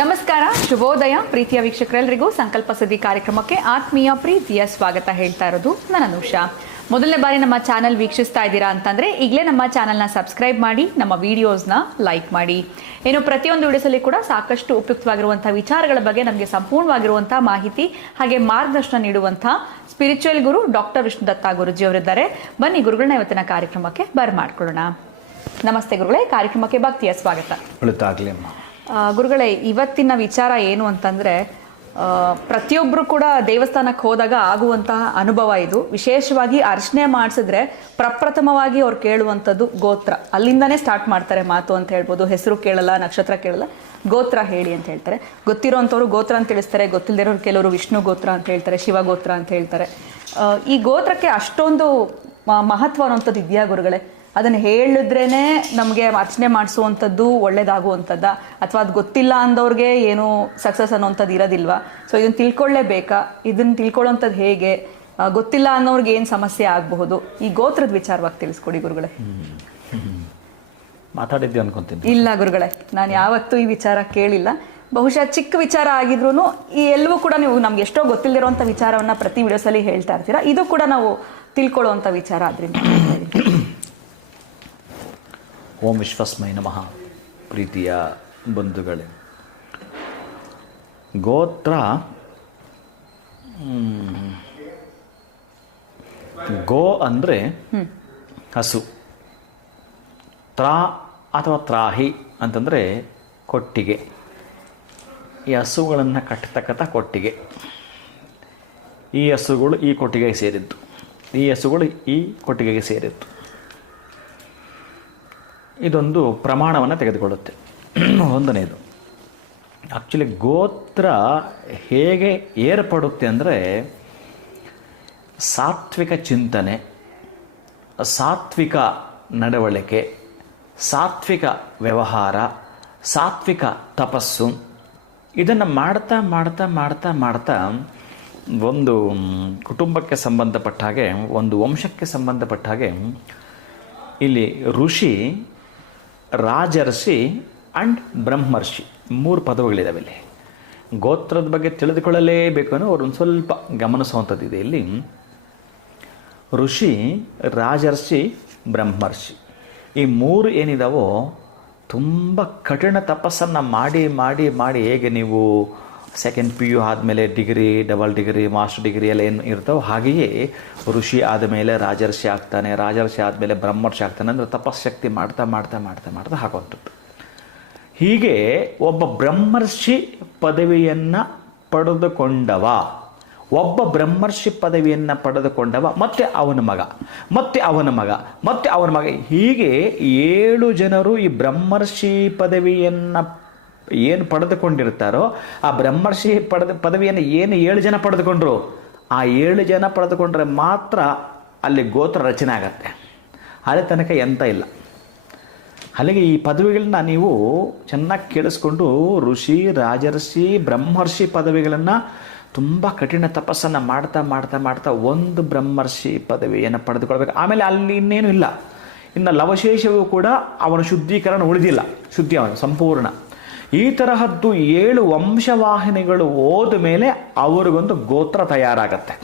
ನಮಸ್ಕಾರ, ಶುಭೋದಯ ಪ್ರೀತಿಯ ವೀಕ್ಷಕರೆಲ್ಲರಿಗೂ ಸಂಕಲ್ಪ ಸಿದ್ಧಿ ಕಾರ್ಯಕ್ರಮಕ್ಕೆ ಆತ್ಮೀಯ ಪ್ರೀತಿಯ ಸ್ವಾಗತ ಹೇಳ್ತಾ ಇರೋದು ನಾನು ಅನುಷಾ. ಮೊದಲನೇ ಬಾರಿ ನಮ್ಮ ಚಾನಲ್ ವೀಕ್ಷಿಸ್ತಾ ಇದ್ದೀರಾ ಅಂತಂದ್ರೆ ಈಗಲೇ ನಮ್ಮ ಚಾನಲ್ನ ಸಬ್ಸ್ಕ್ರೈಬ್ ಮಾಡಿ, ನಮ್ಮ ವಿಡಿಯೋಸ್ನ ಲೈಕ್ ಮಾಡಿ. ಏನು ಪ್ರತಿಯೊಂದು ವಿಡಿಯೋಸಲ್ಲಿ ಕೂಡ ಸಾಕಷ್ಟು ಉಪಯುಕ್ತವಾಗಿರುವಂತಹ ವಿಚಾರಗಳ ಬಗ್ಗೆ ನಮಗೆ ಸಂಪೂರ್ಣವಾಗಿರುವಂತಹ ಮಾಹಿತಿ ಹಾಗೆ ಮಾರ್ಗದರ್ಶನ ನೀಡುವಂತಹ ಸ್ಪಿರಿಚುವಲ್ ಗುರು ಡಾಕ್ಟರ್ ವಿಷ್ಣುದತ್ತ ಗುರುಜಿ ಅವರಿದ್ದಾರೆ. ಬನ್ನಿ ಗುರುಗಳನ್ನ ಇವತ್ತಿನ ಕಾರ್ಯಕ್ರಮಕ್ಕೆ ಬರ್ಮಾಡ್ಕೊಳ್ಳೋಣ. ನಮಸ್ತೆ ಗುರುಗಳೇ, ಕಾರ್ಯಕ್ರಮಕ್ಕೆ ಭಕ್ತಿಯ ಸ್ವಾಗತ. ಗುರುಗಳೇ, ಇವತ್ತಿನ ವಿಚಾರ ಏನು ಅಂತಂದ್ರೆ, ಪ್ರತಿಯೊಬ್ಬರು ಕೂಡ ದೇವಸ್ಥಾನಕ್ಕೆ ಹೋದಾಗ ಆಗುವಂತಹ ಅನುಭವ ಇದು. ವಿಶೇಷವಾಗಿ ಅರ್ಚನೆ ಮಾಡಿಸಿದ್ರೆ ಪ್ರಪ್ರಥಮವಾಗಿ ಅವ್ರು ಕೇಳುವಂಥದ್ದು ಗೋತ್ರ. ಅಲ್ಲಿಂದಾನೇ ಸ್ಟಾರ್ಟ್ ಮಾಡ್ತಾರೆ ಮಾತು ಅಂತ ಹೇಳ್ಬೋದು. ಹೆಸರು ಕೇಳಲ್ಲ, ನಕ್ಷತ್ರ ಕೇಳಲ್ಲ, ಗೋತ್ರ ಹೇಳಿ ಅಂತ ಹೇಳ್ತಾರೆ. ಗೊತ್ತಿರೋಂಥವ್ರು ಗೋತ್ರ ಅಂತ ತಿಳಿಸ್ತಾರೆ, ಗೊತ್ತಿಲ್ಲದಿರೋರು ಕೆಲವರು ವಿಷ್ಣು ಗೋತ್ರ ಅಂತ ಹೇಳ್ತಾರೆ, ಶಿವ ಗೋತ್ರ ಅಂತ ಹೇಳ್ತಾರೆ. ಈ ಗೋತ್ರಕ್ಕೆ ಅಷ್ಟೊಂದು ಮಹತ್ವ ಅನ್ನೋಂಥದ್ದು ಇದೆಯಾ ಗುರುಗಳೇ? ಅದನ್ನು ಹೇಳಿದ್ರೇನೆ ನಮಗೆ ಅರ್ಚನೆ ಮಾಡಿಸುವಂಥದ್ದು ಒಳ್ಳೇದಾಗುವಂಥದ್ದ, ಅಥವಾ ಅದು ಗೊತ್ತಿಲ್ಲ ಅಂದವ್ರಿಗೆ ಏನು ಸಕ್ಸಸ್ ಅನ್ನೋಂಥದ್ದು ಇರೋದಿಲ್ವಾ? ಸೊ ಇದನ್ನು ತಿಳ್ಕೊಳ್ಳೇಬೇಕಾ? ಇದನ್ನು ತಿಳ್ಕೊಳ್ಳೋಂಥದ್ದು ಹೇಗೆ? ಗೊತ್ತಿಲ್ಲ ಅನ್ನೋರ್ಗೆ ಏನು ಸಮಸ್ಯೆ ಆಗಬಹುದು? ಈ ಗೋತ್ರದ ವಿಚಾರವಾಗಿ ತಿಳಿಸ್ಕೊಡಿ ಗುರುಗಳೇ. ಮಾತಾಡಿದ್ದೆ ಅನ್ಕೊಂತೀನಿ. ಇಲ್ಲ ಗುರುಗಳೇ, ನಾನು ಯಾವತ್ತೂ ಈ ವಿಚಾರ ಕೇಳಿಲ್ಲ. ಬಹುಶಃ ಚಿಕ್ಕ ವಿಚಾರ ಆಗಿದ್ರು ಈ ಎಲ್ಲವೂ ಕೂಡ ನೀವು ನಮ್ಗೆ ಎಷ್ಟೋ ಗೊತ್ತಿಲ್ಲದಿರುವಂಥ ವಿಚಾರವನ್ನು ಪ್ರತಿ ವಿಡಿಯೋಸಲ್ಲಿ ಹೇಳ್ತಾ ಇರ್ತೀರಾ. ಇದು ಕೂಡ ನಾವು ತಿಳ್ಕೊಳ್ಳುವಂಥ ವಿಚಾರ. ಆದ್ರಿಂದ ಓಂ ವಿಶ್ವಸ್ಮೈ ನಮಃ. ಪ್ರೀತಿಯ ಬಂಧುಗಳೇ, ಗೋತ್ರ ಗೋ ಅಂದರೆ ಹಸು, ತ್ರ ಅಥವಾ ತ್ರಾಹಿ ಅಂತಂದರೆ ಕೊಟ್ಟಿಗೆ. ಈ ಹಸುಗಳನ್ನು ಕಟ್ಟತಕ್ಕಂಥ ಕೊಟ್ಟಿಗೆ. ಈ ಹಸುಗಳು ಈ ಕೊಟ್ಟಿಗೆಗೆ ಸೇರಿದ್ದು, ಈ ಹಸುಗಳು ಈ ಕೊಟ್ಟಿಗೆಗೆ ಸೇರಿದ್ದು. ಇದೊಂದು ಪ್ರಮಾಣವನ್ನು ತೆಗೆದುಕೊಳ್ಳುತ್ತೆ. ಒಂದನೇದು, ಆ್ಯಕ್ಚುಲಿ ಗೋತ್ರ ಹೇಗೆ ಏರ್ಪಡುತ್ತೆ ಅಂದರೆ, ಸಾತ್ವಿಕ ಚಿಂತನೆ, ಸಾತ್ವಿಕ ನಡವಳಿಕೆ, ಸಾತ್ವಿಕ ವ್ಯವಹಾರ, ಸಾತ್ವಿಕ ತಪಸ್ಸು, ಇದನ್ನು ಮಾಡ್ತಾ ಮಾಡ್ತಾ ಮಾಡ್ತಾ ಮಾಡ್ತಾ ಒಂದು ಕುಟುಂಬಕ್ಕೆ ಸಂಬಂಧಪಟ್ಟ ಹಾಗೆ, ಒಂದು ವಂಶಕ್ಕೆ ಸಂಬಂಧಪಟ್ಟ ಹಾಗೆ ಇಲ್ಲಿ ಋಷಿ, ರಾಜರ್ಷಿ ಆ್ಯಂಡ್ ಬ್ರಹ್ಮರ್ಷಿ 3 ಪದಗಳಿದ್ದಾವೆ. ಇಲ್ಲಿ ಗೋತ್ರದ ಬಗ್ಗೆ ತಿಳಿದುಕೊಳ್ಳಲೇಬೇಕು ಅನ್ನೋ ಅವ್ರು ಒಂದು ಸ್ವಲ್ಪ ಗಮನಿಸುವಂಥದ್ದಿದೆ. ಇಲ್ಲಿ ಋಷಿ, ರಾಜರ್ಷಿ, ಬ್ರಹ್ಮರ್ಷಿ ಈ 3 ಏನಿದಾವೋ ತುಂಬ ಕಠಿಣ ತಪಸ್ಸನ್ನು ಮಾಡಿ ಮಾಡಿ ಮಾಡಿ, ಹೇಗೆ ನೀವು ಸೆಕೆಂಡ್ PU ಆದಮೇಲೆ degree, double degree, master degree ಎಲ್ಲ ಏನು ಇರ್ತಾವೆ, ಹಾಗೆಯೇ ಋಷಿ ಆದಮೇಲೆ ರಾಜರ್ಷಿ ಆಗ್ತಾನೆ, ರಾಜರ್ಷಿ ಆದಮೇಲೆ ಬ್ರಹ್ಮರ್ಷಿ ಆಗ್ತಾನೆ. ಅಂದರೆ ತಪಸ್ಶಕ್ತಿ ಮಾಡ್ತಾ ಮಾಡ್ತಾ ಮಾಡ್ತಾ ಮಾಡ್ತಾ ಹಾಕುವಂಥದ್ದು. ಹೀಗೆ ಒಬ್ಬ ಬ್ರಹ್ಮರ್ಷಿ ಪದವಿಯನ್ನು ಪಡೆದುಕೊಂಡವ, ಒಬ್ಬ ಬ್ರಹ್ಮರ್ಷಿ ಪದವಿಯನ್ನು ಪಡೆದುಕೊಂಡವ, ಮತ್ತೆ ಅವನ ಮಗ, ಮತ್ತೆ ಅವನ ಮಗ, ಮತ್ತೆ ಅವನ ಮಗ, ಹೀಗೆ 7 ಜನರು ಈ ಬ್ರಹ್ಮರ್ಷಿ ಪದವಿಯನ್ನು ಏನು ಪಡೆದುಕೊಂಡಿರ್ತಾರೋ, ಆ ಬ್ರಹ್ಮರ್ಷಿ ಪದವಿಯನ್ನು ಏನು 7 ಜನ ಪಡೆದುಕೊಂಡ್ರು, ಆ 7 ಜನ ಪಡೆದುಕೊಂಡ್ರೆ ಮಾತ್ರ ಅಲ್ಲಿ ಗೋತ್ರ ರಚನೆ ಆಗತ್ತೆ. ಅಲ್ಲಿ ತನಕ ಎಂತ ಇಲ್ಲ. ಅಲ್ಲಿಗೆ ಈ ಪದವಿಗಳನ್ನ ನೀವು ಚೆನ್ನಾಗಿ ಕೇಳಿಸ್ಕೊಂಡು, ಋಷಿ, ರಾಜರ್ಷಿ, ಬ್ರಹ್ಮರ್ಷಿ ಪದವಿಗಳನ್ನು ತುಂಬ ಕಠಿಣ ತಪಸ್ಸನ್ನು ಮಾಡ್ತಾ ಮಾಡ್ತಾ ಮಾಡ್ತಾ ಒಂದು ಬ್ರಹ್ಮರ್ಷಿ ಪದವಿಯನ್ನು ಪಡೆದುಕೊಳ್ಬೇಕು. ಆಮೇಲೆ ಅಲ್ಲಿ ಇನ್ನೇನು ಇಲ್ಲ, ಇನ್ನು ಲವಶೇಷವೂ ಕೂಡ ಅವನ ಶುದ್ಧೀಕರಣ ಉಳಿದಿಲ್ಲ, ಶುದ್ಧಿ ಅವನು ಸಂಪೂರ್ಣ. ಈ ತರಹದ್ದು 7 ವಂಶವಾಹಿನಿಗಳು ಹೋದ ಮೇಲೆ ಅವರಿಗೊಂದು ಗೋತ್ರ ತಯಾರಾಗತ್ತೆ.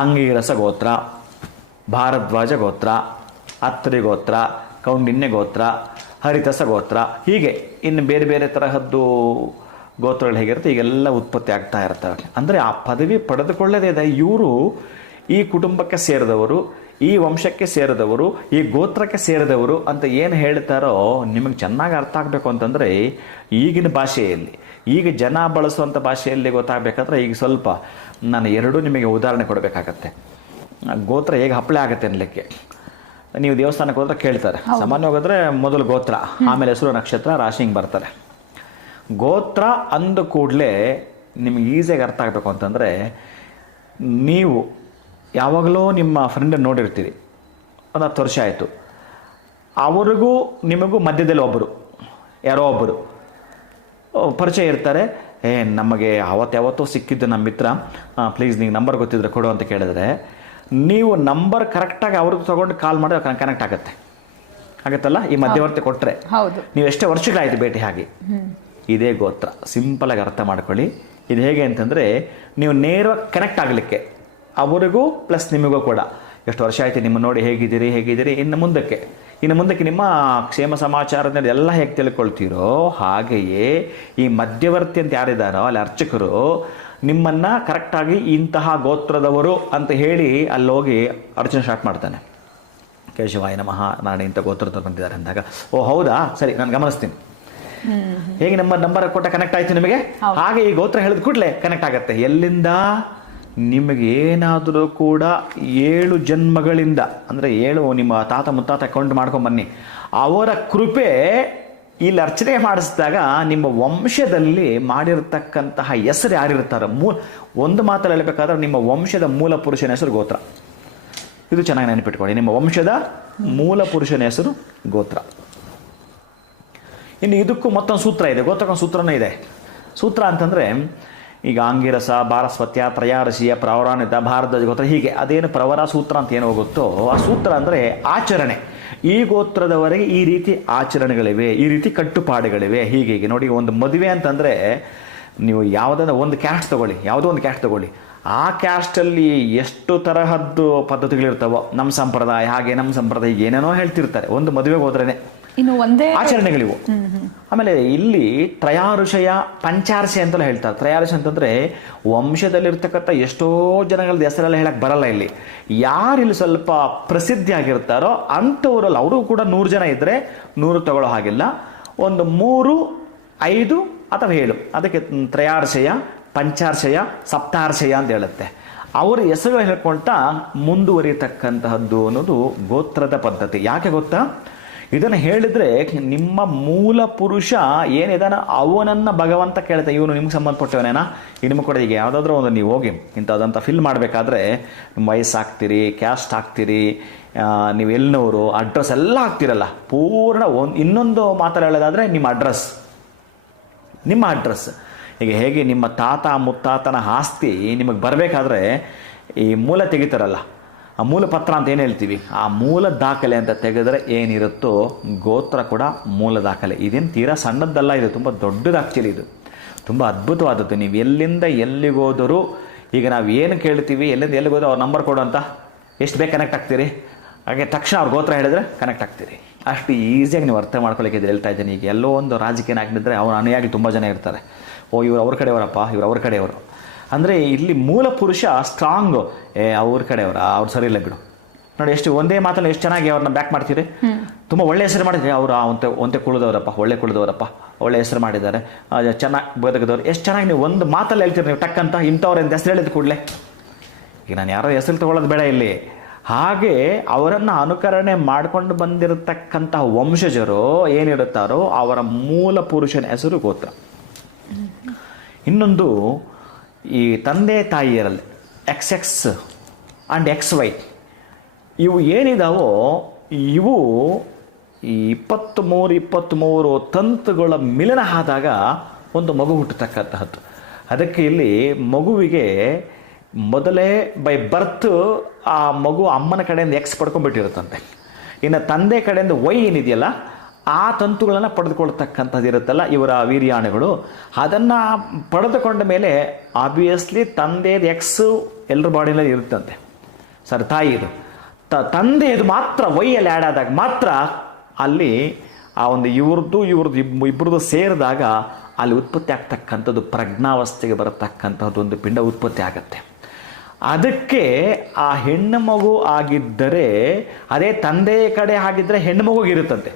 ಅಂಗೀರಸ ಗೋತ್ರ, ಭಾರದ್ವಾಜ ಗೋತ್ರ, ಅತ್ರಿ ಗೋತ್ರ, ಕೌಂಡಿನ್ಯ ಗೋತ್ರ, ಹರಿತಸ ಗೋತ್ರ, ಹೀಗೆ ಇನ್ನು ಬೇರೆ ಬೇರೆ ತರಹದ್ದು ಗೋತ್ರಗಳು ಹೇಗಿರುತ್ತೆ ಈಗೆಲ್ಲ ಉತ್ಪತ್ತಿ ಆಗ್ತಾ ಇರ್ತವೆ. ಅಂದರೆ ಆ ಪದವಿ ಪಡೆದುಕೊಳ್ಳದೇ ಇದೆ ಇವರು ಈ ಕುಟುಂಬಕ್ಕೆ ಸೇರಿದವರು, ಈ ವಂಶಕ್ಕೆ ಸೇರಿದವರು, ಈ ಗೋತ್ರಕ್ಕೆ ಸೇರಿದವರು ಅಂತ ಏನು ಹೇಳ್ತಾರೋ ನಿಮಗೆ ಚೆನ್ನಾಗಿ ಅರ್ಥ ಆಗಬೇಕು ಅಂತಂದರೆ, ಈಗಿನ ಭಾಷೆಯಲ್ಲಿ, ಈಗ ಜನ ಬಳಸುವಂಥ ಭಾಷೆಯಲ್ಲಿ ಗೊತ್ತಾಗಬೇಕಾದ್ರೆ ಈಗ ಸ್ವಲ್ಪ ನಾನು 2 ನಿಮಗೆ ಉದಾಹರಣೆ ಕೊಡಬೇಕಾಗತ್ತೆ. ಗೋತ್ರ ಹೇಗೆ ಹಪ್ಪಳೆ ಆಗುತ್ತೆ ಅನ್ನಲಿಕ್ಕೆ. ನೀವು ದೇವಸ್ಥಾನಕ್ಕೆ ಹೋದ್ರೆ ಕೇಳ್ತಾರೆ, ಸಾಮಾನ್ಯವಾಗಿ ಹೋದರೆ ಮೊದಲು ಗೋತ್ರ, ಆಮೇಲೆ ಹೆಸರು, ನಕ್ಷತ್ರ, ರಾಶಿ ಹಿಂಗೆ ಬರ್ತಾರೆ. ಗೋತ್ರ ಅಂದ ಕೂಡಲೇ ನಿಮಗೆ ಈಸಿಯಾಗಿ ಅರ್ಥ ಆಗಬೇಕು ಅಂತಂದರೆ, ನೀವು ಯಾವಾಗಲೂ ನಿಮ್ಮ ಫ್ರೆಂಡನ್ನು ನೋಡಿರ್ತೀರಿ, ಒಂದು 10 ವರ್ಷ ಆಯಿತು, ಅವ್ರಿಗೂ ನಿಮಗೂ ಮಧ್ಯದಲ್ಲಿ ಒಬ್ಬರು ಯಾರೋ ಒಬ್ಬರು ಪರಿಚಯ ಇರ್ತಾರೆ. ನಮಗೆ ಯಾವತ್ತೋ ಸಿಕ್ಕಿದ್ದು ನಮ್ಮ ಮಿತ್ರ, ಪ್ಲೀಸ್ ನಿಂಗೆ ನಂಬರ್ ಗೊತ್ತಿದ್ರೆ ಕೊಡು ಅಂತ ಕೇಳಿದ್ರೆ, ನೀವು ನಂಬರ್ ಕರೆಕ್ಟಾಗಿ ಅವ್ರಿಗೆ ತೊಗೊಂಡು ಕಾಲ್ ಮಾಡಿದ್ರೆ ಕನೆಕ್ಟ್ ಆಗುತ್ತೆ. ಆಗತ್ತಲ್ಲ ಈ ಮಧ್ಯವರ್ತಿ ಕೊಟ್ಟರೆ. ಹೌದು. ನೀವು ಎಷ್ಟೇ ವರ್ಷಗಳಾಯಿತು ಭೇಟಿ ಆಗಿ, ಇದೇ ಗೋತ್ರ. ಸಿಂಪಲಾಗಿ ಅರ್ಥ ಮಾಡ್ಕೊಳ್ಳಿ. ಇದು ಹೇಗೆ ಅಂತಂದರೆ, ನೀವು ನೇರವಾಗಿ ಕನೆಕ್ಟ್ ಆಗಲಿಕ್ಕೆ ಅವರಿಗೂ ಪ್ಲಸ್ ನಿಮಗೂ ಕೂಡ. ಎಷ್ಟು ವರ್ಷ ಆಯ್ತು ನಿಮ್ಮ ನೋಡಿ, ಹೇಗಿದ್ದೀರಿ, ಇನ್ನು ಮುಂದಕ್ಕೆ ನಿಮ್ಮ ಕ್ಷೇಮ ಸಮಾಚಾರದ ಎಲ್ಲ ಹೇಗೆ ತಿಳ್ಕೊಳ್ತೀರೋ ಹಾಗೆಯೇ ಈ ಮಧ್ಯವರ್ತಿ ಅಂತ ಯಾರಿದ್ದಾರೋ ಅಲ್ಲಿ ಅರ್ಚಕರು ನಿಮ್ಮನ್ನು ಕರೆಕ್ಟಾಗಿ ಇಂತಹ ಗೋತ್ರದವರು ಅಂತ ಹೇಳಿ ಅಲ್ಲಿ ಹೋಗಿ ಅರ್ಚನೆ ಸ್ಟಾರ್ಟ್ ಮಾಡ್ತಾನೆ. ಕೇಶವಾಯ ನಮಃ, ನಾಳೆ ಇಂಥ ಗೋತ್ರದವ್ರು ಬಂದಿದ್ದಾರೆ ಅಂದಾಗ, ಓ ಹೌದಾ, ಸರಿ ನಾನು ಗಮನಿಸ್ತೀನಿ. ಹೇಗೆ ನಮ್ಮ ನಂಬರ್ ಕೊಟ್ಟ ಕನೆಕ್ಟ್ ಆಯ್ತು ನಿಮಗೆ, ಹಾಗೆ ಈ ಗೋತ್ರ ಹೇಳಿದ ಕೂಡಲೇ ಕನೆಕ್ಟ್ ಆಗುತ್ತೆ. ಎಲ್ಲಿಂದ? ನಿಮಗೆ ಏನಾದರೂ ಕೂಡ 7 ಜನ್ಮಗಳಿಂದ, ಅಂದರೆ 7 ನಿಮ್ಮ ತಾತ ಮುತ್ತಾತ ಅಕೌಂಟ್ ಮಾಡ್ಕೊಂಬನ್ನಿ, ಅವರ ಕೃಪೆ ಇಲ್ಲಿ ಅರ್ಚನೆ ಮಾಡಿಸಿದಾಗ ನಿಮ್ಮ ವಂಶದಲ್ಲಿ ಮಾಡಿರ್ತಕ್ಕಂತಹ ಹೆಸರು ಯಾರಿರ್ತಾರೋ, ಒಂದು ಮಾತಲ್ಲಿ ಹೇಳಬೇಕಾದ್ರೆ ನಿಮ್ಮ ವಂಶದ ಮೂಲ ಪುರುಷನ ಹೆಸರು ಗೋತ್ರ. ಇದು ಚೆನ್ನಾಗಿ ನೆನಪಿಟ್ಕೊಳ್ಳಿ, ನಿಮ್ಮ ವಂಶದ ಮೂಲ ಪುರುಷನ ಹೆಸರು ಗೋತ್ರ. ಇನ್ನು ಇದಕ್ಕೂ ಮತ್ತೊಂದು ಸೂತ್ರ ಇದೆ, ಗೋತ್ರಕ್ಕೊಂದು ಸೂತ್ರನೂ ಇದೆ. ಸೂತ್ರ ಅಂತಂದರೆ ಈಗ ಆಂಗಿರಸ, ಭಾರಸ್ವತ್ಯ, ತ್ರಯಾರಸಿಯ, ಪ್ರವರಾನಿತ, ಭಾರದ್ವಾಜ ಗೋತ್ರ, ಹೀಗೆ ಅದೇನು ಪ್ರವರ ಸೂತ್ರ ಅಂತ ಏನು ಹೋಗುತ್ತೋ ಆ ಸೂತ್ರ ಅಂದರೆ ಆಚರಣೆ. ಈ ಗೋತ್ರದವರೆಗೆ ಈ ರೀತಿ ಆಚರಣೆಗಳಿವೆ, ಈ ರೀತಿ ಕಟ್ಟುಪಾಡುಗಳಿವೆ, ಹೀಗೆ ನೋಡಿ. ಒಂದು ಮದುವೆ ಅಂತಂದರೆ ನೀವು ಯಾವುದಾದ್ರು ಒಂದು ಕ್ಯಾಸ್ಟ್ ತಗೊಳ್ಳಿ, ಆ ಕ್ಯಾಸ್ಟಲ್ಲಿ ಎಷ್ಟು ತರಹದ್ದು ಪದ್ಧತಿಗಳಿರ್ತಾವೋ, ನಮ್ಮ ಸಂಪ್ರದಾಯ ಏನೇನೋ ಹೇಳ್ತಿರ್ತಾರೆ. ಒಂದು ಮದುವೆಗೆ ಹೋದ್ರೇ ಇನ್ನು ಒಂದೇ ಆಚರಣೆಗಳಿವು. ಆಮೇಲೆ ಇಲ್ಲಿ ತ್ರಯಾರುಷಯ, ಪಂಚಾರ್ಷಯ ಅಂತೆಲ್ಲ ಹೇಳ್ತಾರೆ. ತ್ರಯಾರುಷ ಅಂತಂದ್ರೆ ವಂಶದಲ್ಲಿರ್ತಕ್ಕಂಥ ಎಷ್ಟೋ ಜನಗಳದ್ದು ಹೆಸರೆಲ್ಲ ಹೇಳಕ್ ಬರಲ್ಲ. ಇಲ್ಲಿ ಯಾರು ಇಲ್ಲಿ ಸ್ವಲ್ಪ ಪ್ರಸಿದ್ಧಿ ಆಗಿರ್ತಾರೋ ಅಂಥವರಲ್ಲ, ಅವರು ಕೂಡ 100 ಜನ ಇದ್ರೆ 100 ತಗೊಳ್ಳೋ ಹಾಗಿಲ್ಲ, ಒಂದು 3, 5 ಅಥವಾ 7, ಅದಕ್ಕೆ ತ್ರಯಾರ್ಷಯ, ಪಂಚಾರ್ಷಯ, ಸಪ್ತಾರ್ಷಯ ಅಂತ ಹೇಳುತ್ತೆ. ಅವರ ಹೆಸರು ಹೇಳ್ಕೊಳ್ತಾ ಮುಂದುವರಿತಕ್ಕಂತಹದ್ದು ಅನ್ನೋದು ಗೋತ್ರದ ಪದ್ಧತಿ. ಯಾಕೆ ಗೊತ್ತಾ? ಇದನ್ನು ಹೇಳಿದ್ರೆ ನಿಮ್ಮ ಮೂಲ ಪುರುಷ ಏನಿದಾನ ಅವನನ್ನು ಭಗವಂತ ಕೇಳ್ತಾ, ಇವನು ನಿಮ್ಗೆ ಸಂಬಂಧಪಟ್ಟವನೇನಾ, ನಿಮಗೆ ಕೂಡ ಈಗ ಯಾವುದಾದ್ರೂ ಒಂದು ನೀವು ಹೋಗಿ ಇಂಥದ್ದಂತ ಫಿಲ್ ಮಾಡಬೇಕಾದ್ರೆ ನಿಮ್ಮ ವಯಸ್ಸು ಹಾಕ್ತೀರಿ, ಕ್ಯಾಸ್ಟ್ ಹಾಕ್ತೀರಿ, ನೀವು ಎಲ್ಲಿನವರು, ಅಡ್ರೆಸ್ ಎಲ್ಲ ಹಾಕ್ತಿರಲ್ಲ, ಪೂರ್ಣ ಇನ್ನೊಂದು ಮಾತಲ್ಲಿ ಹೇಳೋದಾದರೆ ನಿಮ್ಮ ಅಡ್ರೆಸ್. ಈಗ ಹೇಗೆ ನಿಮ್ಮ ತಾತ ಮುತ್ತಾತನ ಆಸ್ತಿ ನಿಮಗೆ ಬರಬೇಕಾದ್ರೆ ಈ ಮೂಲ ತೆಗಿತಾರಲ್ಲ, ಆ ಮೂಲ ಪತ್ರ ಅಂತ ಏನು ಹೇಳ್ತೀವಿ, ಆ ಮೂಲ ದಾಖಲೆ ಅಂತ ತೆಗೆದ್ರೆ ಏನಿರುತ್ತೋ ಗೋತ್ರ ಕೂಡ ಮೂಲ ದಾಖಲೆ. ಇದೇನು ತೀರಾ ಸಣ್ಣದ್ದಲ್ಲ, ಇದು ತುಂಬ ದೊಡ್ಡದು. ಆ್ಯಕ್ಚುಲಿ ಇದು ತುಂಬ ಅದ್ಭುತವಾದದ್ದು. ನೀವು ಎಲ್ಲಿಂದ ಎಲ್ಲಿಗೋದರೂ, ಈಗ ನಾವು ಏನು ಕೇಳ್ತೀವಿ, ಎಲ್ಲಿಂದ ಎಲ್ಲಿಗೋದು ಅವ್ರ ನಂಬರ್ ಕೊಡು ಅಂತ ಎಷ್ಟು ಬೇಗ ಕನೆಕ್ಟ್ ಆಗ್ತೀರಿ, ಹಾಗೆ ತಕ್ಷಣ ಅವ್ರ ಗೋತ್ರ ಹೇಳಿದ್ರೆ ಕನೆಕ್ಟ್ ಆಗ್ತೀರಿ. ಅಷ್ಟು ಈಸಿಯಾಗಿ ನೀವು ಅರ್ಥ ಮಾಡ್ಕೊಳ್ಳೋಕೆ ಇದು ಹೇಳ್ತಾ ಇದ್ದೀನಿ. ಈಗ ಎಲ್ಲೋ ಒಂದು ರಾಜಕೀಯ ಆಗಿದ್ದರೆ ಅವ್ರ ಅನುಯಾಗಿ ತುಂಬ ಜನ ಇರ್ತಾರೆ. ಇವ್ರು ಅವ್ರ ಕಡೆಯವರಪ್ಪ, ಇವ್ರು ಅವ್ರ ಕಡೆಯವರು ಅಂದರೆ ಇಲ್ಲಿ ಮೂಲ ಪುರುಷ ಸ್ಟ್ರಾಂಗು. ಅವ್ರ ಕಡೆಯವರ, ಅವ್ರು ಸರಿ ಇಲ್ಲ ಬಿಡು. ನೋಡಿ ಎಷ್ಟು ಒಂದೇ ಮಾತಲ್ಲಿ ಎಷ್ಟು ಚೆನ್ನಾಗಿ ಅವ್ರನ್ನ ಬ್ಯಾಕ್ ಮಾಡ್ತೀರಿ. ತುಂಬ ಒಳ್ಳೆ ಹೆಸರು ಮಾಡಿದ್ರೆ ಅವರು ಒಂತೆ ಕುಳಿದವರಪ್ಪ, ಒಳ್ಳೆ ಹೆಸರು ಮಾಡಿದ್ದಾರೆ, ಚೆನ್ನಾಗಿ ಬದುಕಿದವರು, ಎಷ್ಟು ಚೆನ್ನಾಗಿ ನೀವು ಒಂದು ಮಾತಲ್ಲಿ ಹೇಳ್ತೀರಿ ನೀವು ಟಕ್ ಅಂತ. ಇಂಥವ್ರ ಹೆಸರು ಹೇಳಿದ ಕೂಡಲೇ, ಈಗ ನಾನು ಯಾರೋ ಹೆಸರು ತಗೊಳ್ಳೋದು ಬೇಡ ಇಲ್ಲಿ. ಹಾಗೆ ಅವರನ್ನು ಅನುಕರಣೆ ಮಾಡಿಕೊಂಡು ಬಂದಿರತಕ್ಕಂತಹ ವಂಶಜರು ಏನಿರುತ್ತಾರೋ ಅವರ ಮೂಲ ಪುರುಷನ ಹೆಸರು ಗೋತ್ರ. ಇನ್ನೊಂದು ಈ ತಂದೆ ತಾಯಿಯರಲ್ಲಿ XX ಆ್ಯಂಡ್ XY ಇವು ಏನಿದಾವೋ ಇವು ಈ 23 ತಂತುಗಳ ಮಿಲನ ಆದಾಗ ಒಂದು ಮಗು ಹುಟ್ಟತಕ್ಕಂತಹದ್ದು. ಅದಕ್ಕೆ ಇಲ್ಲಿ ಮಗುವಿಗೆ ಮೊದಲೇ ಬೈ ಬರ್ತ್ ಆ ಮಗು ಅಮ್ಮನ ಕಡೆಯಿಂದ X ಪಡ್ಕೊಂಡ್ಬಿಟ್ಟಿರುತ್ತಂತೆ. ಇನ್ನು ತಂದೆ ಕಡೆಯಿಂದ Y ಏನಿದೆಯಲ್ಲ ಆ ತಂತುಗಳನ್ನು ಪಡೆದುಕೊಳ್ತಕ್ಕಂಥದ್ದು ಇರುತ್ತಲ್ಲ ಇವರ ವೀರ್ಯಾಣುಗಳು, ಅದನ್ನು ಪಡೆದುಕೊಂಡ ಮೇಲೆ ಆಬ್ವಿಯಸ್ಲಿ ತಂದೆಯದು X ಎಲ್ಲರ ಬಾಡಿನಲ್ಲಿ ಇರುತ್ತಂತೆ. ಸರ್ ತಾಯಿದು ತಂದೆಯದು ಮಾತ್ರ ವೈಯಲ್ಲಿ ಆ್ಯಡ್ ಆದಾಗ ಮಾತ್ರ ಅಲ್ಲಿ ಆ ಒಂದು ಇವ್ರದ್ದು ಇಬ್ಬರದು ಸೇರಿದಾಗ ಅಲ್ಲಿ ಉತ್ಪತ್ತಿ ಆಗ್ತಕ್ಕಂಥದ್ದು, ಪ್ರಜ್ಞಾವಸ್ಥೆಗೆ ಬರತಕ್ಕಂಥದ್ದು ಒಂದು ಪಿಂಡ ಉತ್ಪತ್ತಿ ಆಗುತ್ತೆ. ಅದಕ್ಕೆ ಆ ಹೆಣ್ಣು ಮಗು ಆಗಿದ್ದರೆ, ಅದೇ ತಂದೆಯ ಕಡೆ ಆಗಿದ್ದರೆ ಹೆಣ್ಣು ಮಗುಗಿರುತ್ತಂತೆ.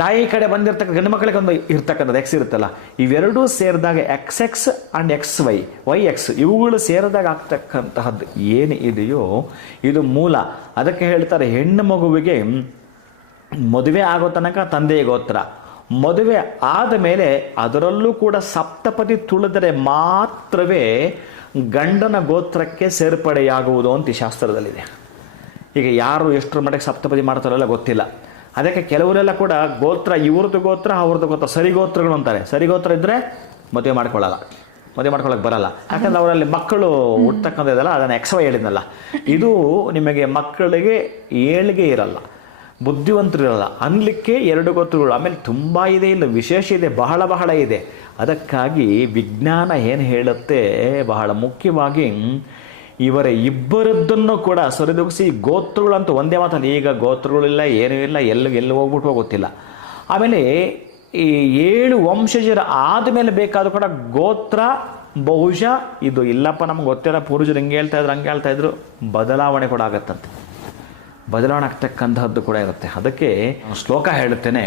ತಾಯಿ ಕಡೆ ಬಂದಿರತಕ್ಕ ಗಂಡು ಮಕ್ಕಳಿಗೆ ಒಂದು ಇರ್ತಕ್ಕಂಥದ್ದು X ಇರುತ್ತಲ್ಲ, ಇವೆರಡೂ ಸೇರಿದಾಗ XX ಆ್ಯಂಡ್ XY, YX ಇವುಗಳು ಸೇರಿದಾಗ ಆಗ್ತಕ್ಕಂತಹದ್ದು ಏನು ಇದೆಯೋ ಇದು ಮೂಲ. ಅದಕ್ಕೆ ಹೇಳ್ತಾರೆ ಹೆಣ್ಣು ಮಗುವಿಗೆ ಮದುವೆ ಆಗೋ ತನಕ ತಂದೆಯ ಗೋತ್ರ, ಮದುವೆ ಆದ ಮೇಲೆ ಅದರಲ್ಲೂ ಕೂಡ ಸಪ್ತಪದಿ ತುಳಿದರೆ ಮಾತ್ರವೇ ಗಂಡನ ಗೋತ್ರಕ್ಕೆ ಸೇರ್ಪಡೆಯಾಗುವುದು ಅಂತ ಈ ಶಾಸ್ತ್ರದಲ್ಲಿದೆ. ಈಗ ಯಾರು ಎಷ್ಟರ ಮಟ್ಟಿಗೆ ಸಪ್ತಪದಿ ಮಾಡ್ತಾರಲ್ಲ ಗೊತ್ತಿಲ್ಲ. ಅದಕ್ಕೆ ಕೆಲವರೆಲ್ಲ ಕೂಡ ಗೋತ್ರ ಇವ್ರದ್ದು ಗೋತ್ರ ಅವ್ರದ್ದು ಗೋತ್ರ ಸರಿಗೋತ್ರಗಳು ಅಂತಾರೆ. ಸರಿಗೋತ್ರ ಇದ್ದರೆ ಮದುವೆ ಮಾಡ್ಕೊಳ್ಳೋಕೆ ಬರಲ್ಲ. ಯಾಕಂದ್ರೆ ಅವರಲ್ಲಿ ಮಕ್ಕಳು ಹುಟ್ಟತಕ್ಕಂಥದ್ದಲ್ಲ, ಅದನ್ನು XY ಹೇಳಿದ್ನಲ್ಲ, ಇದು ನಿಮಗೆ ಮಕ್ಕಳಿಗೆ ಏಳಿಗೆ ಇರಲ್ಲ. ಬುದ್ಧಿವಂತರಿರಲ್ಲ ಅನ್ಲಿಕ್ಕೆ 2 ಗೋತ್ರಗಳು. ಆಮೇಲೆ ತುಂಬ ಇದೆ, ಇಲ್ಲ ವಿಶೇಷ ಇದೆ, ಬಹಳ ಇದೆ. ಅದಕ್ಕಾಗಿ ವಿಜ್ಞಾನ ಏನು ಹೇಳುತ್ತೆ, ಬಹಳ ಮುಖ್ಯವಾಗಿ ಇವರ ಇಬ್ಬರದ್ದನ್ನು ಕೂಡ ಸರಿದೂಗಿಸಿ ಗೋತ್ರಗಳು ಅಂತ ಒಂದೇ ಮಾತಲ್ಲ. ಈಗ ಗೋತ್ರಗಳಿಲ್ಲ, ಏನೂ ಇಲ್ಲ, ಎಲ್ಲಿ ಹೋಗ್ಬಿಟ್ಟು ಗೊತ್ತಿಲ್ಲ. ಆಮೇಲೆ ಈ 7 ವಂಶಜರ ಆದಮೇಲೆ ಬೇಕಾದ್ರೂ ಕೂಡ ಗೋತ್ರ ಬಹುಶಃ ಇದು ಇಲ್ಲಪ್ಪ ನಮ್ಗೆ ಗೊತ್ತಿಲ್ಲ, ಪೂರ್ವಜರು ಹಂಗೆ ಹೇಳ್ತಾ ಇದ್ರು, ಬದಲಾವಣೆ ಕೂಡ ಆಗತ್ತಂತೆ. ಬದಲಾವಣೆ ಆಗ್ತಕ್ಕಂಥದ್ದು ಕೂಡ ಇರುತ್ತೆ. ಅದಕ್ಕೆ ಶ್ಲೋಕ ಹೇಳುತ್ತೇನೆ,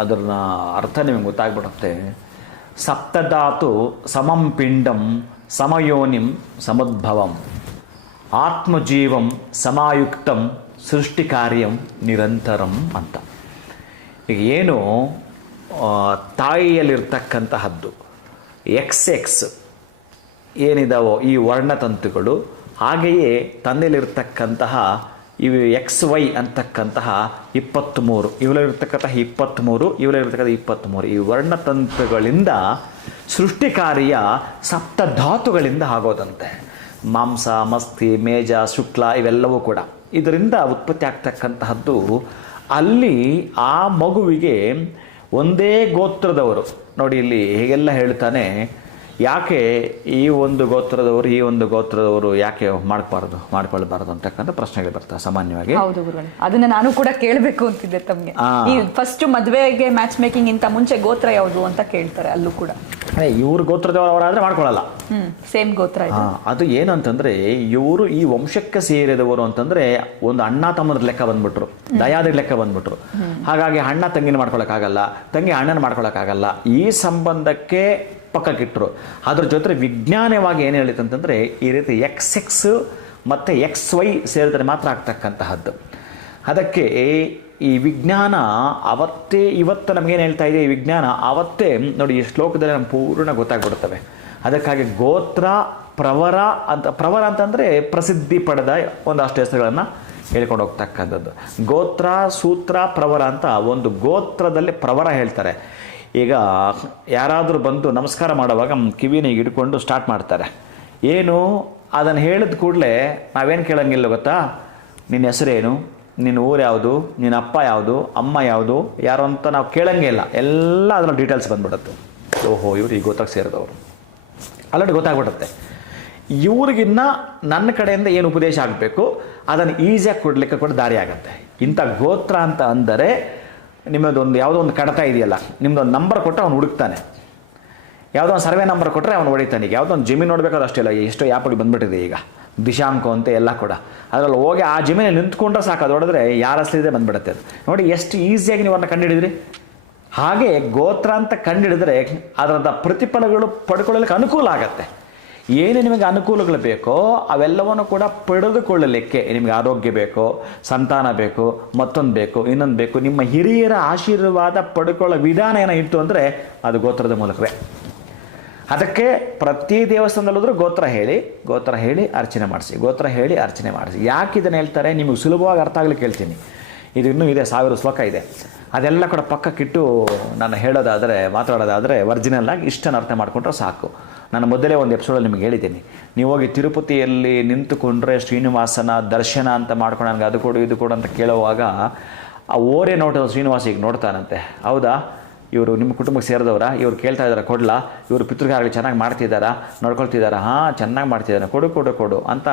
ಅದರ ಅರ್ಥ ನಿಮಗೆ ಗೊತ್ತಾಗ್ಬಿಡುತ್ತೆ. ಸಪ್ತಧಾತು ಸಮಂ ಪಿಂಡಂ ಸಮಯೋನಿಂ ಸಮುದ್ಭವಂ ಆತ್ಮಜೀವಂ ಸಮಾಯುಕ್ತಂ ಸೃಷ್ಟಿ ಕಾರ್ಯಂ ನಿರಂತರಂ ಅಂತ. ಈಗ ಏನು ತಾಯಿಯಲ್ಲಿರ್ತಕ್ಕಂತಹದ್ದು XX ಏನಿದಾವೋ ಈ ವರ್ಣತಂತುಗಳು, ಹಾಗೆಯೇ ತಂದೆಯಲ್ಲಿರ್ತಕ್ಕಂತಹ ಇವು XY ಅಂತಕ್ಕಂತಹ 23, ಇವರಲ್ಲಿರ್ತಕ್ಕಂತಹ 23, ಇವರಲ್ಲಿರ್ತಕ್ಕಂಥ 23, ಈ ವರ್ಣತಂತುಗಳಿಂದ ಸೃಷ್ಟಿ ಕಾರ್ಯ ಸಪ್ತಧಾತುಗಳಿಂದ ಆಗೋದಂತೆ. ಮಾಂಸ, ಮಸ್ತಿ, ಮೇಜ, ಶುಕ್ಲ ಇವೆಲ್ಲವೂ ಕೂಡ ಇದರಿಂದ ಉತ್ಪತ್ತಿ ಆಗ್ತಕ್ಕಂತಹದ್ದು. ಅಲ್ಲಿ ಆ ಮಗುವಿಗೆ ಒಂದೇ ಗೋತ್ರದವರು ನೋಡಿ, ಇಲ್ಲಿ ಹೇಗೆಲ್ಲ ಹೇಳ್ತಾನೆ, ಯಾಕೆ ಈ ಒಂದು ಗೋತ್ರದವರು ಯಾಕೆ ಮಾಡ್ಕೊಳ್ಬಾರ್ದು ಅಂತಕ್ಕಂಥ ಪ್ರಶ್ನೆಗಳು ಬರ್ತವೆ ಸಾಮಾನ್ಯವಾಗಿ. ಹೌದು ಗುರುಗಳೇ, ಅದನ್ನ ನಾನು ಕೂಡ ಕೇಳಬೇಕು ಅಂತಿದ್ದೆ ತಮಗೆ. ಈ ಫಸ್ಟ್ ಮದುವೆಗೆ ಮ್ಯಾಚ್ ಮೇಕಿಂಗ್ ಇಂತ ಮುಂಚೆ ಗೋತ್ರ ಯಾವುದು ಅಂತ ಕೇಳ್ತಾರೆ, ಅಲ್ಲೂ ಕೂಡ ಇವ್ರ ಗೋತ್ರದವರಾದ್ರೆ ಮಾಡ್ಕೊಳ್ಳಲ್ಲ, ಸೇಮ್ ಗೋತ್ರ. ಅದು ಏನು ಅಂತಂದ್ರೆ, ಇವರು ಈ ವಂಶಕ್ಕೆ ಸೇರಿದವರು ಅಂತಂದ್ರೆ ಒಂದು ಅಣ್ಣ ತಮ್ಮನ ಲೆಕ್ಕ ಬಂದ್ಬಿಟ್ರು, ದಯಾದಿ ಲೆಕ್ಕ ಬಂದ್ಬಿಟ್ರು. ಹಾಗಾಗಿ ಅಣ್ಣ ತಂಗಿನ ಮಾಡ್ಕೊಳಕ್ಕಾಗಲ್ಲ, ತಂಗಿ ಅಣ್ಣನ ಮಾಡ್ಕೊಳಕ್ಕಾಗಲ್ಲ. ಈ ಸಂಬಂಧಕ್ಕೆ ಪಕ್ಕಕ್ಕಿಟ್ಟರು. ಅದ್ರ ಜೊತೆ ವಿಜ್ಞಾನವಾಗಿ ಏನು ಹೇಳಿತಂತಂದರೆ, ಈ ರೀತಿ XX ಮತ್ತು XY ಸೇರಿದ್ರೆ ಮಾತ್ರ ಆಗ್ತಕ್ಕಂತಹದ್ದು. ಅದಕ್ಕೆ ಈ ವಿಜ್ಞಾನ ಇವತ್ತು ನಮಗೇನು ಹೇಳ್ತಾ ಇದೆ, ಈ ವಿಜ್ಞಾನ ಅವತ್ತೇ ನೋಡಿ ಈ ಶ್ಲೋಕದಲ್ಲಿ ನಮ್ಗೆ ಪೂರ್ಣ ಗೊತ್ತಾಗ್ಬಿಡ್ತವೆ. ಅದಕ್ಕಾಗಿ ಗೋತ್ರ ಪ್ರವರ ಅಂತಂದರೆ ಪ್ರಸಿದ್ಧಿ ಪಡೆದ ಒಂದಷ್ಟು ಹೆಸರುಗಳನ್ನು ಹೇಳ್ಕೊಂಡು ಹೋಗ್ತಕ್ಕಂಥದ್ದು. ಗೋತ್ರ, ಸೂತ್ರ, ಪ್ರವರ ಅಂತ ಒಂದು ಗೋತ್ರದಲ್ಲಿ ಪ್ರವರ ಹೇಳ್ತಾರೆ. ಈಗ ಯಾರಾದರೂ ಬಂದು ನಮಸ್ಕಾರ ಮಾಡುವಾಗ ಕಿವಿನ ಹಿಡ್ಕೊಂಡು ಸ್ಟಾರ್ಟ್ ಮಾಡ್ತಾರೆ. ಏನು ಅದನ್ನು ಹೇಳಿದ ಕೂಡಲೇ ನಾವೇನು ಕೇಳೋಂಗಿಲ್ಲ ಗೊತ್ತಾ, ನಿನ್ನ ಹೆಸರೇನು, ನಿನ್ನ ಊರು ಯಾವುದು, ನಿನ್ನ ಅಪ್ಪ ಯಾವುದು, ಅಮ್ಮ ಯಾವುದು, ಯಾರು ಅಂತ ನಾವು ಕೇಳೋಂಗೇ ಇಲ್ಲ. ಎಲ್ಲ ಅದರಲ್ಲಿ ಡೀಟೇಲ್ಸ್ ಬಂದ್ಬಿಡುತ್ತೆ. ಓಹೋ ಇವರು ಈ ಗೋತ್ರಕ್ಕೆ ಸೇರಿದವರು ಆಲ್ರೆಡಿ ಗೊತ್ತಾಗ್ಬಿಡುತ್ತೆ. ಇವ್ರಿಗಿನ್ನ ನನ್ನ ಕಡೆಯಿಂದ ಏನು ಉಪದೇಶ ಆಗಬೇಕು ಅದನ್ನು ಈಸಿಯಾಗಿ ಕೊಡಲಿಕ್ಕೆ ಕೂಡ ದಾರಿ ಆಗುತ್ತೆ. ಇಂಥ ಗೋತ್ರ ಅಂತ ಅಂದರೆ ನಿಮ್ಮದೊಂದು ಯಾವುದೋ ಒಂದು ಕಡತ ಇದೆಯಲ್ಲ, ನಿಮ್ಮದೊಂದು ನಂಬರ್ ಕೊಟ್ಟರೆ ಅವ್ನು ಹುಡುಕ್ತಾನೆ. ಯಾವುದೋ ಒಂದು ಸರ್ವೆ ನಂಬರ್ ಕೊಟ್ಟರೆ ಅವ್ನು ಹೊಡಿತಾನೆ. ಈಗ ಯಾವುದೋ ಒಂದು ಜಮೀನು ನೋಡಬೇಕಾದ್ರೆ ಅಷ್ಟೇ ಇಲ್ಲ, ಎಷ್ಟೋ ಆ್ಯಪ್ಗಳು ಬಂದುಬಿಟ್ಟಿದೆ ಈಗ, ದಿಶಾಂಕ ಅಂತ ಎಲ್ಲ ಕೂಡ. ಅದರಲ್ಲಿ ಹೋಗಿ ಆ ಜಮೀನಲ್ಲಿ ನಿಂತ್ಕೊಂಡ್ರೆ ಸಾಕು, ಅದು ಹೊಡೆದ್ರೆ ಯಾರ ಹೆಸರಿದೆ ಬಂದುಬಿಡುತ್ತೆ. ಅದು ನೋಡಿ ಎಷ್ಟು ಈಸಿಯಾಗಿ ನೀವು ಅದನ್ನು ಕಂಡುಹಿಡಿದ್ರಿ. ಹಾಗೆ ಗೋತ್ರ ಅಂತ ಕಂಡುಹಿಡಿದ್ರೆ ಅದರದ ಪ್ರತಿಫಲಗಳು ಪಡ್ಕೊಳ್ಳಲಿಕ್ಕೆ ಅನುಕೂಲ ಆಗತ್ತೆ. ಏನು ನಿಮಗೆ ಅನುಕೂಲಗಳು ಬೇಕೋ ಅವೆಲ್ಲವನ್ನು ಕೂಡ ಪಡೆದುಕೊಳ್ಳಲಿಕ್ಕೆ, ನಿಮಗೆ ಆರೋಗ್ಯ ಬೇಕೋ, ಸಂತಾನ ಬೇಕು, ಮತ್ತೊಂದು ಬೇಕು, ಇನ್ನೊಂದು ಬೇಕು, ನಿಮ್ಮ ಹಿರಿಯರ ಆಶೀರ್ವಾದ ಪಡ್ಕೊಳ್ಳೋ ವಿಧಾನ ಏನಾಯಿತು ಅಂದರೆ ಅದು ಗೋತ್ರದ ಮೂಲಕವೇ. ಅದಕ್ಕೆ ಪ್ರತಿ ದೇವಸ್ಥಾನದಲ್ಲೂ ಗೋತ್ರ ಹೇಳಿ ಅರ್ಚನೆ ಮಾಡಿಸಿ. ಯಾಕೆ ಇದನ್ನು ಹೇಳ್ತಾರೆ ನಿಮಗೆ ಸುಲಭವಾಗಿ ಅರ್ಥ ಆಗ್ಲಿಕ್ಕೆ ಹೇಳ್ತೀನಿ. ಇದು ಇನ್ನೂ ಇದೆ, 1000 ಶ್ಲೋಕ ಇದೆ. ಅದೆಲ್ಲ ಕೂಡ ಪಕ್ಕಕ್ಕಿಟ್ಟು ನಾನು ಮಾತಾಡೋದಾದರೆ ಒರಿಜಿನಲ್ ಆಗಿ ಇಷ್ಟನ್ನು ಅರ್ಥ ಮಾಡಿಕೊಂಡ್ರೆ ಸಾಕು. ನಾನು ಮೊದಲೇ ಒಂದು ಎಪಿಸೋಡಲ್ಲಿ ನಿಮಗೆ ಹೇಳಿದ್ದೀನಿ, ನೀವು ಹೋಗಿ ತಿರುಪತಿಯಲ್ಲಿ ನಿಂತುಕೊಂಡ್ರೆ ಶ್ರೀನಿವಾಸನ ದರ್ಶನ ಅಂತ ಮಾಡ್ಕೊಂಡು ನನಗೆ ಅದು ಕೊಡು ಇದು ಕೊಡು ಅಂತ ಕೇಳುವಾಗ ಆ ಓರೆ ನೋಟದ ಶ್ರೀನಿವಾಸ ಈಗ ನೋಡ್ತಾನಂತೆ. ಹೌದಾ, ಇವರು ನಿಮ್ಮ ಕುಟುಂಬಕ್ಕೆ ಸೇರಿದವರ, ಇವ್ರು ಕೇಳ್ತಾ ಇದ್ದಾರೆ ಕೊಡ್ಲಾ, ಇವರು ಪಿತೃಗಾಗಲಿ ಚೆನ್ನಾಗಿ ಮಾಡ್ತಿದ್ದಾರಾ, ನೋಡ್ಕೊಳ್ತಿದ್ದಾರಾ, ಹಾಂ ಚೆನ್ನಾಗಿ ಮಾಡ್ತಿದ್ದಾರೆ, ಕೊಡು ಅಂತ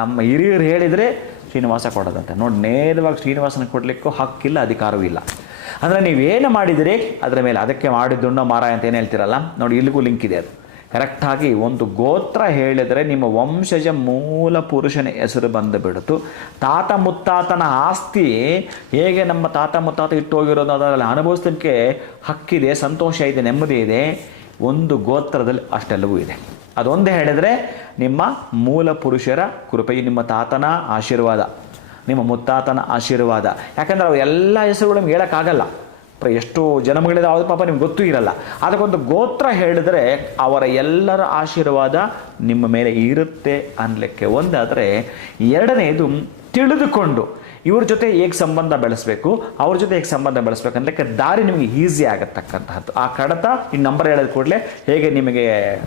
ನಮ್ಮ ಹಿರಿಯರು ಹೇಳಿದರೆ ಶ್ರೀನಿವಾಸ ಕೊಡೋದಂತೆ. ನೋಡಿ, ನೇರವಾಗಿ ಶ್ರೀನಿವಾಸನ ಕೊಡಲಿಕ್ಕೂ ಹಕ್ಕಿಲ್ಲ, ಅಧಿಕಾರವೂ ಇಲ್ಲ. ಅಂದರೆ ನೀವೇನು ಮಾಡಿದಿರಿ ಅದರ ಮೇಲೆ, ಅದಕ್ಕೆ ಮಾಡಿದ್ದುಣ್ಣೋ ಮಾರಾಯ ಅಂತ ಏನು ಹೇಳ್ತಿರಲ್ಲ ನೋಡಿ, ಇಲ್ಲಿಗೂ ಲಿಂಕ್ ಇದೆ. ಅದು ಕರೆಕ್ಟಾಗಿ ಒಂದು ಗೋತ್ರ ಹೇಳಿದರೆ ನಿಮ್ಮ ವಂಶಜ ಮೂಲ ಪುರುಷನ ಹೆಸರು ಬಂದು ಬಿಡ್ತು. ತಾತ ಮುತ್ತಾತನ ಆಸ್ತಿ ಹೇಗೆ ನಮ್ಮ ತಾತ ಮುತ್ತಾತ ಇಟ್ಟು ಹೋಗಿರೋದು ಅದರಲ್ಲಿ ಅನುಭವಿಸಲಿಕ್ಕೆ ಹಕ್ಕಿದೆ, ಸಂತೋಷ ಇದೆ, ನೆಮ್ಮದಿ ಇದೆ. ಒಂದು ಗೋತ್ರದಲ್ಲಿ ಅಷ್ಟೆಲ್ಲವೂ ಇದೆ. ಅದೊಂದೇ ಹೇಳಿದರೆ ನಿಮ್ಮ ಮೂಲ ಪುರುಷರ ಕೃಪೆ, ನಿಮ್ಮ ತಾತನ ಆಶೀರ್ವಾದ, ನಿಮ್ಮ ಮುತ್ತಾತನ ಆಶೀರ್ವಾದ. ಯಾಕಂದರೆ ಅವು ಎಲ್ಲ ಹೆಸರುಗಳು ನಿಮ್ಗೆ ಹೇಳೋಕ್ಕಾಗಲ್ಲ, ಎಷ್ಟು ಜನ್ಮಗಳಿದೆ ಅವ್ರ ಪಾಪ ನಿಮ್ಗೆ ಗೊತ್ತೂ ಇರಲ್ಲ. ಅದಕ್ಕೊಂದು ಗೋತ್ರ ಹೇಳಿದರೆ ಅವರ ಎಲ್ಲರ ಆಶೀರ್ವಾದ ನಿಮ್ಮ ಮೇಲೆ ಇರುತ್ತೆ ಅನ್ನಲಿಕ್ಕೆ ಒಂದಾದರೆ, ಎರಡನೇದು ತಿಳಿದುಕೊಂಡು ಇವ್ರ ಜೊತೆ ಹೇಗೆ ಸಂಬಂಧ ಬೆಳೆಸಬೇಕು, ಅವ್ರ ಜೊತೆ ಹೇಗೆ ಸಂಬಂಧ ಬೆಳೆಸ್ಬೇಕು ಅನ್ನಲಿಕ್ಕೆ ದಾರಿ ನಿಮಗೆ ಈಸಿ ಆಗತಕ್ಕಂತಹದ್ದು. ಆ ಕಡತ ಈ ನಂಬರ್ ಹೇಳಿದ ಕೂಡಲೇ ಹೇಗೆ ನಿಮಗೆ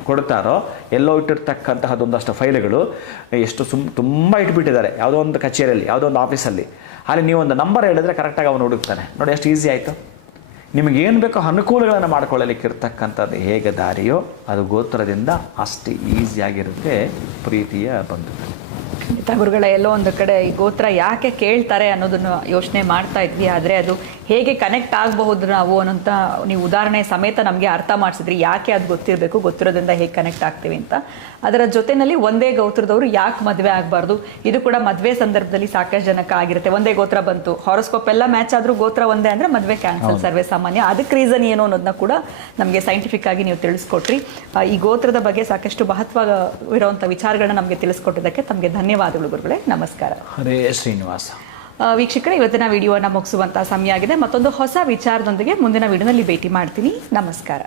ಕೊಡ್ತಾರೋ, ಎಲ್ಲೋ ಇಟ್ಟಿರ್ತಕ್ಕಂತಹದ್ದು ಒಂದಷ್ಟು ಫೈಲ್ಗಳು ಎಷ್ಟು ತುಂಬ ಇಟ್ಬಿಟ್ಟಿದ್ದಾರೆ ಯಾವುದೋ ಒಂದು ಕಚೇರಿಯಲ್ಲಿ, ಯಾವುದೋ ಒಂದು ಆಫೀಸಲ್ಲಿ. ಅಲ್ಲಿ ನೀವು ಒಂದು ನಂಬರ್ ಹೇಳಿದ್ರೆ ಕರೆಕ್ಟಾಗಿ ಅವನು ಹುಡುಕ್ತಾನೆ. ನೋಡಿ ಎಷ್ಟು ಈಸಿ ಆಯಿತು. ನಿಮಗೇನು ಬೇಕೋ ಅನುಕೂಲಗಳನ್ನು ಮಾಡ್ಕೊಳ್ಳಲಿಕ್ಕೆ ಇರ್ತಕ್ಕಂಥದ್ದು ಹೇಗೆ ದಾರಿಯೋ ಅದು ಗೋತ್ರದಿಂದ ಅಷ್ಟು ಈಸಿಯಾಗಿರುತ್ತೆ ಪ್ರೀತಿಯ ಬಂಧುಗಳು. ಖಂಡಿತ ಗುರುಗಳ, ಎಲ್ಲೋ ಒಂದು ಕಡೆ ಈ ಗೋತ್ರ ಯಾಕೆ ಕೇಳ್ತಾರೆ ಅನ್ನೋದನ್ನು ಯೋಚನೆ ಮಾಡ್ತಾ ಇದ್ವಿ. ಆದರೆ ಅದು ಹೇಗೆ ಕನೆಕ್ಟ್ ಆಗಬಹುದು ನಾವು ಅನ್ನೋಂಥ ನೀವು ಉದಾಹರಣೆ ಸಮೇತ ನಮಗೆ ಅರ್ಥ ಮಾಡಿಸಿದ್ರಿ. ಯಾಕೆ ಅದು ಗೊತ್ತಿರಬೇಕು, ಗೊತ್ತಿರೋದ್ರಿಂದ ಹೇಗೆ ಕನೆಕ್ಟ್ ಆಗ್ತೀವಿ ಅಂತ. ಅದರ ಜೊತೆಯಲ್ಲಿ ಒಂದೇ ಗೋತ್ರದವರು ಯಾಕೆ ಮದುವೆ ಆಗಬಾರ್ದು, ಇದು ಕೂಡ ಮದುವೆ ಸಂದರ್ಭದಲ್ಲಿ ಸಾಕಷ್ಟು ಜನಕ್ಕೆ ಆಗಿರುತ್ತೆ. ಒಂದೇ ಗೋತ್ರ ಬಂತು, ಹಾರೋಸ್ಕೋಪ್ ಎಲ್ಲ ಮ್ಯಾಚ್ ಆದರೂ ಗೋತ್ರ ಒಂದೇ ಅಂದರೆ ಮದುವೆ ಕ್ಯಾನ್ಸಲ್ ಸರ್ವೇ ಸಾಮಾನ್ಯ. ಅದಕ್ಕೆ ರೀಸನ್ ಏನು ಅನ್ನೋದನ್ನ ಕೂಡ ನಮಗೆ ಸೈಂಟಿಫಿಕ್ ಆಗಿ ನೀವು ತಿಳಿಸ್ಕೊಟ್ರಿ. ಈ ಗೋತ್ರದ ಬಗ್ಗೆ ಸಾಕಷ್ಟು ಮಹತ್ವ ಇರುವಂಥ ವಿಚಾರಗಳನ್ನ ನಮಗೆ ತಿಳಿಸ್ಕೊಟ್ಟಿದ್ದಕ್ಕೆ ತಮಗೆ ಧನ್ಯವಾದಗಳು ಗುರುಗಳೇ. ನಮಸ್ಕಾರ. ಹರೇ ಶ್ರೀನಿವಾಸ. ವೀಕ್ಷಕರೇ, ಇವತ್ತಿನ ವಿಡಿಯೋನ ಮುಗಿಸುವಂಥ ಸಮಯ ಆಗಿದೆ. ಮತ್ತೊಂದು ಹೊಸ ವಿಚಾರದೊಂದಿಗೆ ಮುಂದಿನ ವಿಡಿಯೋನಲ್ಲಿ ಭೇಟಿ ಮಾಡ್ತೀನಿ. ನಮಸ್ಕಾರ.